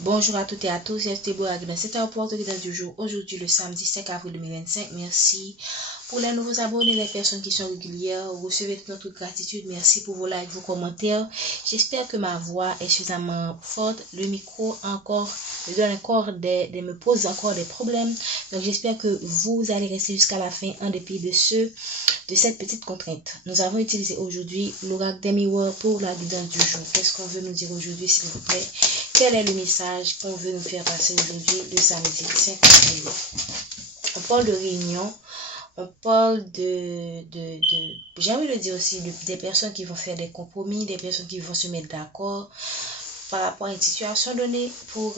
Bonjour à toutes et à tous, c'est Déborah dans cette opportunité du jour, aujourd'hui le samedi 5 avril 2025. Merci pour les nouveaux abonnés, les personnes qui sont régulières. Vous recevez toute notre gratitude. Merci pour vos likes, vos commentaires. J'espère que ma voix est suffisamment forte. Le micro me pose encore des problèmes. Donc j'espère que vous allez rester jusqu'à la fin en dépit de cette petite contrainte. Nous avons utilisé aujourd'hui l'oracle des miroirs pour la guidance du jour. Qu'est-ce qu'on veut nous dire aujourd'hui, s'il vous plaît? Quel est le message qu'on veut nous faire passer aujourd'hui, le samedi 5 avril? On parle de réunion, on parle j'ai envie de dire aussi, des personnes qui vont faire des compromis, des personnes qui vont se mettre d'accord par rapport à une situation donnée pour...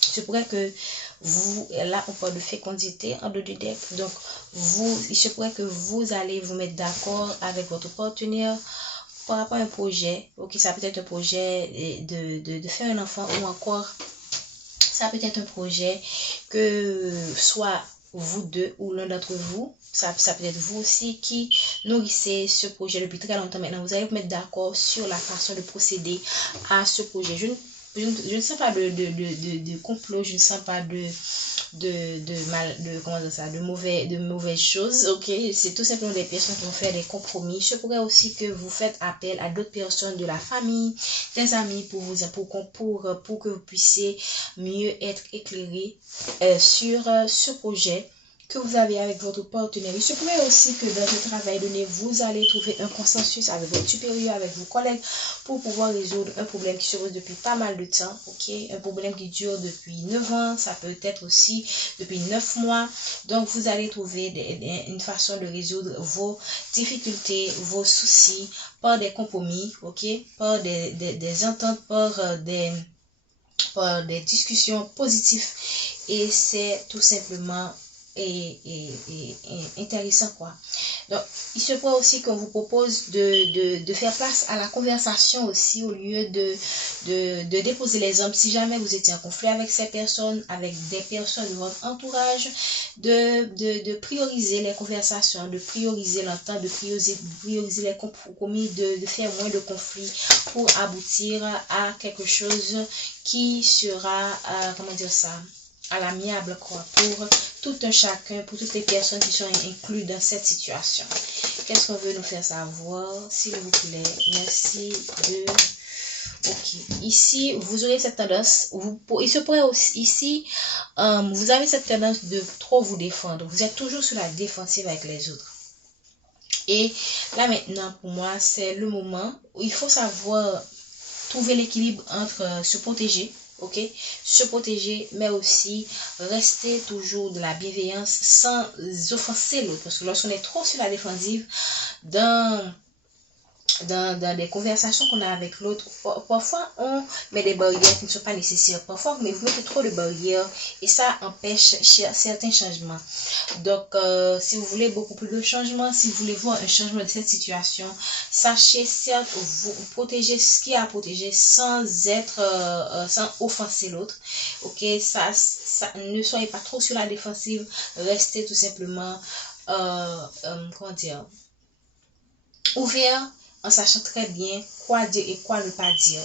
C'est pourrait que vous, là on parle de fécondité en deux du deck, donc il se pourrait que vous allez vous mettre d'accord avec votre partenaire par rapport à un projet. Ok, ça peut être un projet de faire un enfant, ou encore ça peut être un projet que soit vous deux ou l'un d'entre vous, ça peut être vous aussi qui nourrissez ce projet depuis très longtemps. Maintenant vous allez vous mettre d'accord sur la façon de procéder à ce projet. Je ne sens pas de complot, je ne sens pas de mauvaises choses. Ok, c'est tout simplement des personnes qui vont faire des compromis. Je pourrais aussi que vous faites appel à d'autres personnes de la famille, des amis, pour que vous puissiez mieux être éclairé sur ce projet que vous avez avec votre partenaire. Il se pourrait aussi que dans le travail donné, vous allez trouver un consensus avec votre supérieur, avec vos collègues, pour pouvoir résoudre un problème qui se pose depuis pas mal de temps, ok? Un problème qui dure depuis 9 ans, ça peut être aussi depuis 9 mois. Donc, vous allez trouver une façon de résoudre vos difficultés, vos soucis, par des compromis, ok? Par des ententes, par des discussions positives. Et c'est tout simplement intéressant, quoi. Donc il se peut aussi qu'on vous propose de faire place à la conversation aussi, au lieu de déposer les hommes. Si jamais vous étiez en conflit avec ces personnes, avec des personnes de votre entourage, de prioriser les conversations, de prioriser l'entente, de prioriser les compromis, de faire moins de conflits pour aboutir à quelque chose qui sera, comment dire ça, à l'amiable, quoi, pour tout un chacun, pour toutes les personnes qui sont incluses dans cette situation. Qu'est-ce qu'on veut nous faire savoir, s'il vous plaît? Merci de... Ok, ici vous aurez cette tendance, il se pourrait aussi ici, vous avez cette tendance de trop vous défendre. Vous êtes toujours sur la défensive avec les autres. Et là maintenant, pour moi, c'est le moment où il faut savoir trouver l'équilibre entre se protéger, ok, se protéger, mais aussi rester toujours de la bienveillance sans offenser l'autre. Parce que lorsqu'on est trop sur la défensive dans des conversations qu'on a avec l'autre, parfois on met des barrières qui ne sont pas nécessaires. Parfois, mais vous mettez trop de barrières et ça empêche certains changements. Donc, si vous voulez beaucoup plus de changements, si vous voulez voir un changement de cette situation, sachez certes vous protéger ce qui est à protéger sans offenser l'autre. Ok, ça, ne soyez pas trop sur la défensive, restez tout simplement, comment dire, ouvert, en sachant très bien quoi dire et quoi ne pas dire.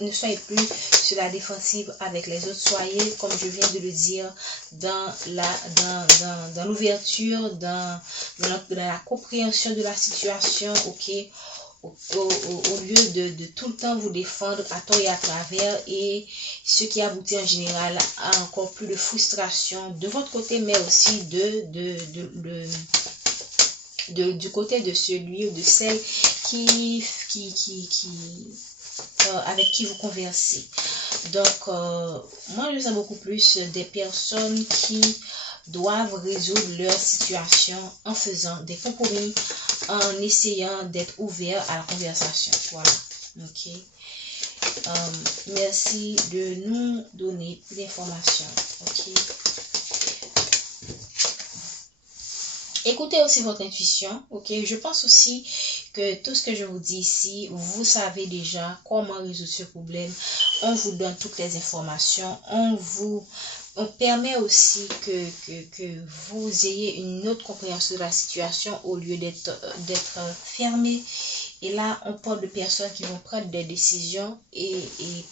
Ne soyez plus sur la défensive avec les autres. Soyez, comme je viens de le dire, dans l'ouverture, dans la compréhension de la situation, ok, au lieu de tout le temps vous défendre à tort et à travers, et ce qui aboutit en général à encore plus de frustration de votre côté, mais aussi du côté de celui ou de celle avec qui vous conversez. Donc, moi, je sais beaucoup plus des personnes qui doivent résoudre leur situation en faisant des compromis, en essayant d'être ouverts à la conversation. Voilà. Ok. Merci de nous donner plus d'informations. Ok. Écoutez aussi votre intuition, ok? Je pense aussi que tout ce que je vous dis ici, vous savez déjà comment résoudre ce problème. On vous donne toutes les informations. On permet aussi que vous ayez une autre compréhension de la situation, au lieu d'être fermé Et là, on parle de personnes qui vont prendre des décisions et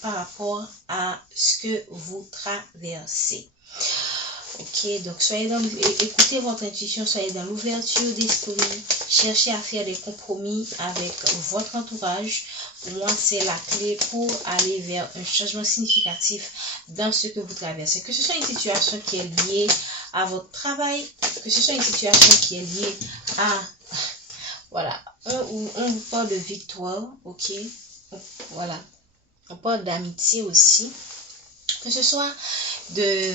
par rapport à ce que vous traversez. Ok, donc écoutez votre intuition, soyez dans l'ouverture d'esprit, cherchez à faire des compromis avec votre entourage. Pour moi, c'est la clé pour aller vers un changement significatif dans ce que vous traversez. Que ce soit une situation qui est liée à votre travail, que ce soit une situation qui est liée à... Voilà, on vous parle de victoire, ok? Voilà, on parle d'amitié aussi. Que ce soit de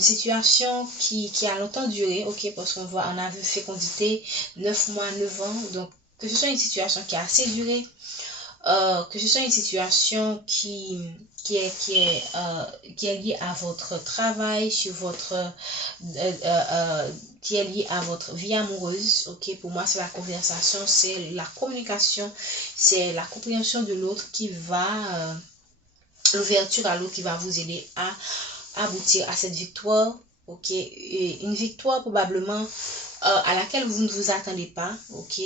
situations qui a longtemps duré, ok, parce qu'on a vu fécondité 9 mois, 9 ans, donc que ce soit une situation qui a assez duré, que ce soit une situation qui est liée à votre travail, sur votre qui est liée à votre vie amoureuse, ok, pour moi c'est la conversation, c'est la communication, c'est la compréhension de l'autre qui va l'ouverture à l'autre qui va vous aider à aboutir à cette victoire, ok, et une victoire probablement à laquelle vous ne vous attendez pas, ok,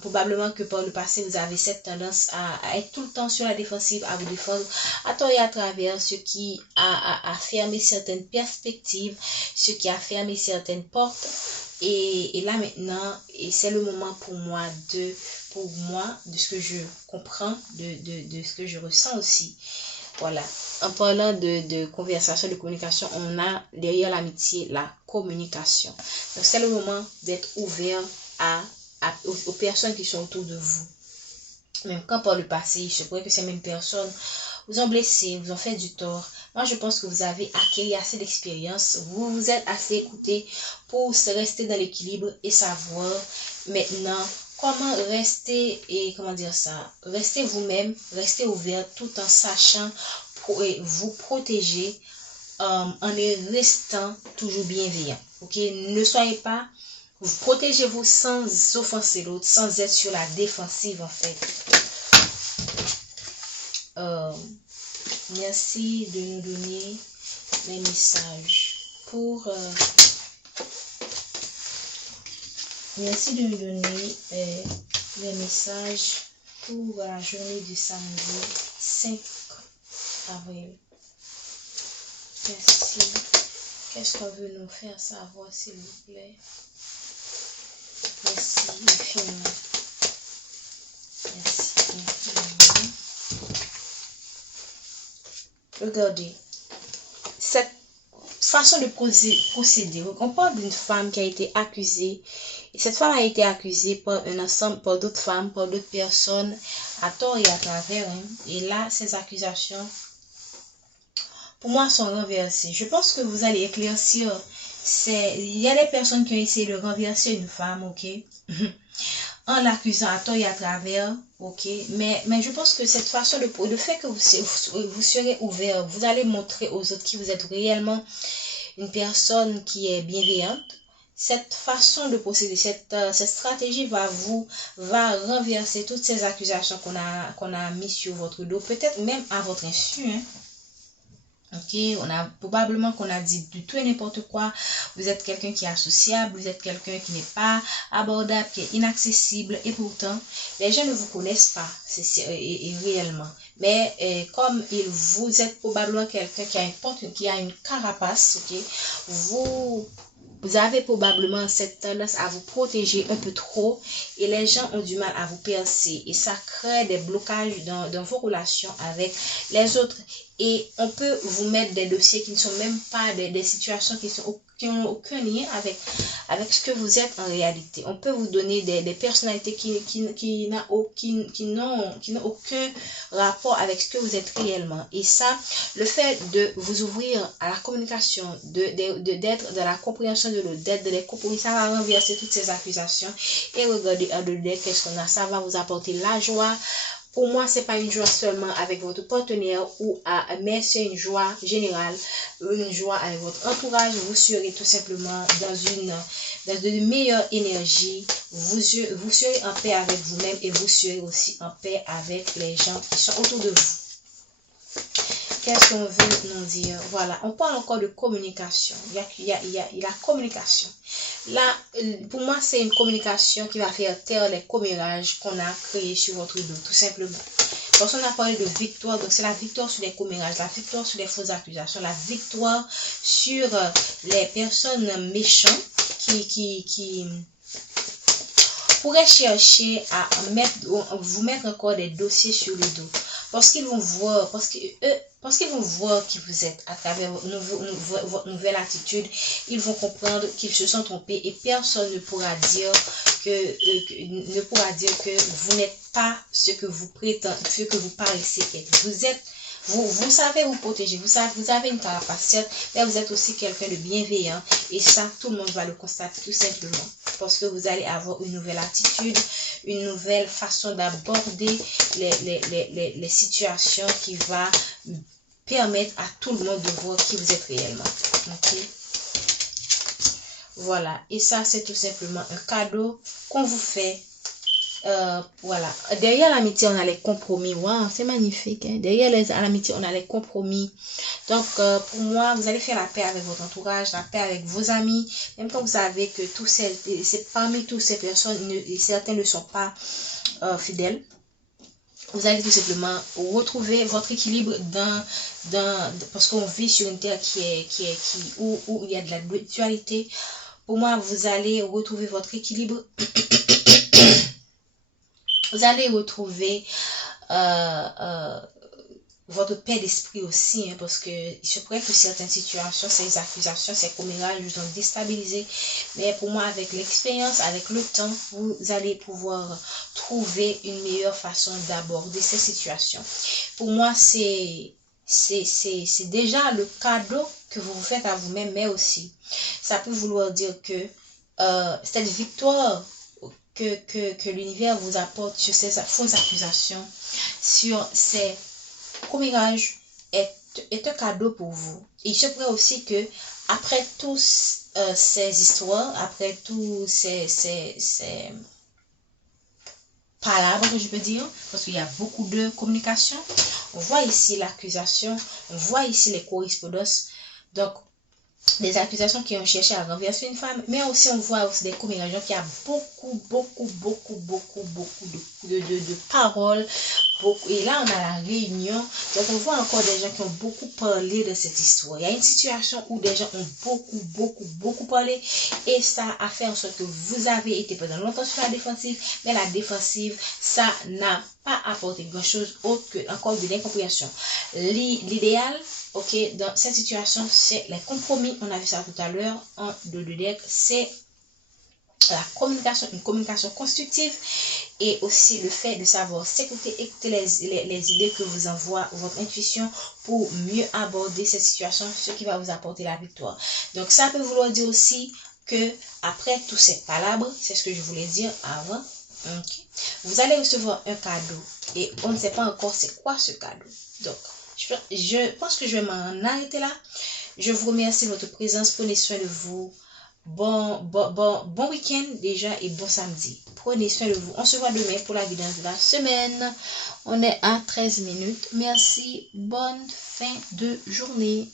probablement que par le passé vous avez cette tendance à être tout le temps sur la défensive, à vous défendre à tort et à travers, ce qui a fermé certaines perspectives, ce qui a fermé certaines portes, et là maintenant, et c'est le moment pour moi de ce que je comprends, de ce que je ressens aussi. Voilà, en parlant de conversation, de communication, on a derrière l'amitié la communication. Donc c'est le moment d'être ouvert aux personnes qui sont autour de vous. Même quand par le passé, je pourrais que ces mêmes personnes vous ont blessé, vous ont fait du tort. Moi, je pense que vous avez acquis assez d'expérience. Vous vous êtes assez écouté pour rester dans l'équilibre et savoir maintenant comment rester et rester vous-même, rester ouvert tout en sachant vous protéger en restant toujours bienveillant. Ok, ne soyez pas, vous protégez-vous sans offenser l'autre, sans être sur la défensive en fait. Merci de nous donner les messages pour merci de nous donner les messages pour la journée du samedi 5 avril. Merci. Qu'est-ce qu'on veut nous faire savoir, s'il vous plaît? Merci infiniment. Merci infiniment. Regardez, cette façon de procéder, on parle d'une femme qui a été accusée, et cette femme a été accusée par un ensemble, par d'autres femmes, par d'autres personnes, à tort et à travers, hein. Et là, ces accusations, pour moi, sont renversées. Je pense que vous allez éclaircir. Il y a des personnes qui ont essayé de renverser une femme, ok, en l'accusant à tort et à travers, ok, mais je pense que cette façon le fait que vous serez ouvert, vous allez montrer aux autres qui vous êtes réellement une personne qui est bienveillante. Cette façon de procéder, cette stratégie va renverser toutes ces accusations qu'on a mis sur votre dos, peut-être même à votre insu, hein. Ok, probablement qu'on a dit du tout et n'importe quoi. Vous êtes quelqu'un qui est associable, vous êtes quelqu'un qui n'est pas abordable, qui est inaccessible, et pourtant les gens ne vous connaissent pas réellement. Mais comme vous êtes probablement quelqu'un qui a une carapace, ok, vous avez probablement cette tendance à vous protéger un peu trop et les gens ont du mal à vous percer et ça crée des blocages dans vos relations avec les autres. Et on peut vous mettre des dossiers qui ne sont même pas des situations qui n'ont aucun lien avec ce que vous êtes en réalité. On peut vous donner des personnalités qui n'ont aucun rapport avec ce que vous êtes réellement. Et ça, le fait de vous ouvrir à la communication, d'être dans la compréhension de l'autre, d'être dans les compromis, ça va renverser toutes ces accusations. Et regardez en dedans, qu'est-ce qu'on a? Ça va vous apporter la joie. Pour moi, c'est pas une joie seulement avec votre partenaire mais c'est une joie générale, une joie avec votre entourage. Vous serez tout simplement dans une meilleure énergie. Vous serez en paix avec vous-même et vous serez aussi en paix avec les gens qui sont autour de vous. qu'est-ce qu'on veut nous dire? Voilà, on parle encore de communication. Il y a la communication. Là, pour moi, c'est une communication qui va faire taire les commérages qu'on a créés sur votre dos, tout simplement. Parce qu'on a parlé de victoire, donc c'est la victoire sur les commérages, la victoire sur les fausses accusations, la victoire sur les personnes méchantes qui pourraient chercher à vous mettre encore des dossiers sur le dos. Parce qu'ils vont voir, parce qu'ils vont voir qui vous êtes à travers votre nouvelle attitude, ils vont comprendre qu'ils se sont trompés et personne ne pourra dire que vous n'êtes pas ce que vous prétendez, ce que vous paraissez être. Vous savez vous protéger, vous avez une carapace, mais vous êtes aussi quelqu'un de bienveillant et ça, tout le monde va le constater tout simplement. Parce que vous allez avoir une nouvelle attitude, une nouvelle façon d'aborder les situations qui va permettre à tout le monde de voir qui vous êtes réellement. Ok? Voilà. Et ça, c'est tout simplement un cadeau qu'on vous fait. Voilà. Derrière l'amitié, on a les compromis. Waouh, c'est magnifique. Hein? Derrière l'amitié, on a les compromis. Donc, pour moi, vous allez faire la paix avec votre entourage, la paix avec vos amis. Même quand vous savez que parmi toutes ces personnes, certains ne sont pas fidèles. Vous allez tout simplement retrouver votre équilibre parce qu'on vit sur une terre où il y a de la dualité. Pour moi, vous allez retrouver votre équilibre. Vous allez retrouver votre paix d'esprit aussi, hein, parce que il se pourrait que certaines situations, ces accusations, ces commérages vous ont déstabilisé. Mais pour moi, avec l'expérience, avec le temps, vous allez pouvoir trouver une meilleure façon d'aborder ces situations. Pour moi, c'est déjà le cadeau que vous vous faites à vous-même, mais aussi, ça peut vouloir dire que cette victoire que l'univers vous apporte sur ces fausses accusations, sur ces commérages, est un cadeau pour vous. Et il se pourrait aussi que après tous ces histoires, après tous ces palabres, je peux dire, parce qu'il y a beaucoup de communication, on voit ici l'accusation, on voit ici les correspondances, donc des accusations qui ont cherché à renverser une femme, mais aussi on voit aussi des commérages qui a beaucoup de paroles, et là on a la réunion, donc on voit encore des gens qui ont beaucoup parlé de cette histoire. Il y a une situation où des gens ont beaucoup parlé, et ça a fait en sorte que vous avez été pendant longtemps sur la défensive, mais la défensive, ça n'a pas apporté grand chose autre que encore de l'incompréhension. L'idéal, ok, dans cette situation, c'est les compromis. On a vu ça tout à l'heure en deux decks. C'est la communication, une communication constructive, et aussi le fait de savoir s'écouter, écouter les idées que vous envoie votre intuition pour mieux aborder cette situation, ce qui va vous apporter la victoire. Donc ça peut vouloir dire aussi que après tous ces palabres, c'est ce que je voulais dire avant, okay, vous allez recevoir un cadeau et on ne sait pas encore c'est quoi ce cadeau. Donc je pense que je vais m'en arrêter là. Je vous remercie de votre présence. Prenez soin de vous. Bon week-end déjà et bon samedi. Prenez soin de vous. On se voit demain pour la guidance de la semaine. On est à 13 minutes. Merci. Bonne fin de journée.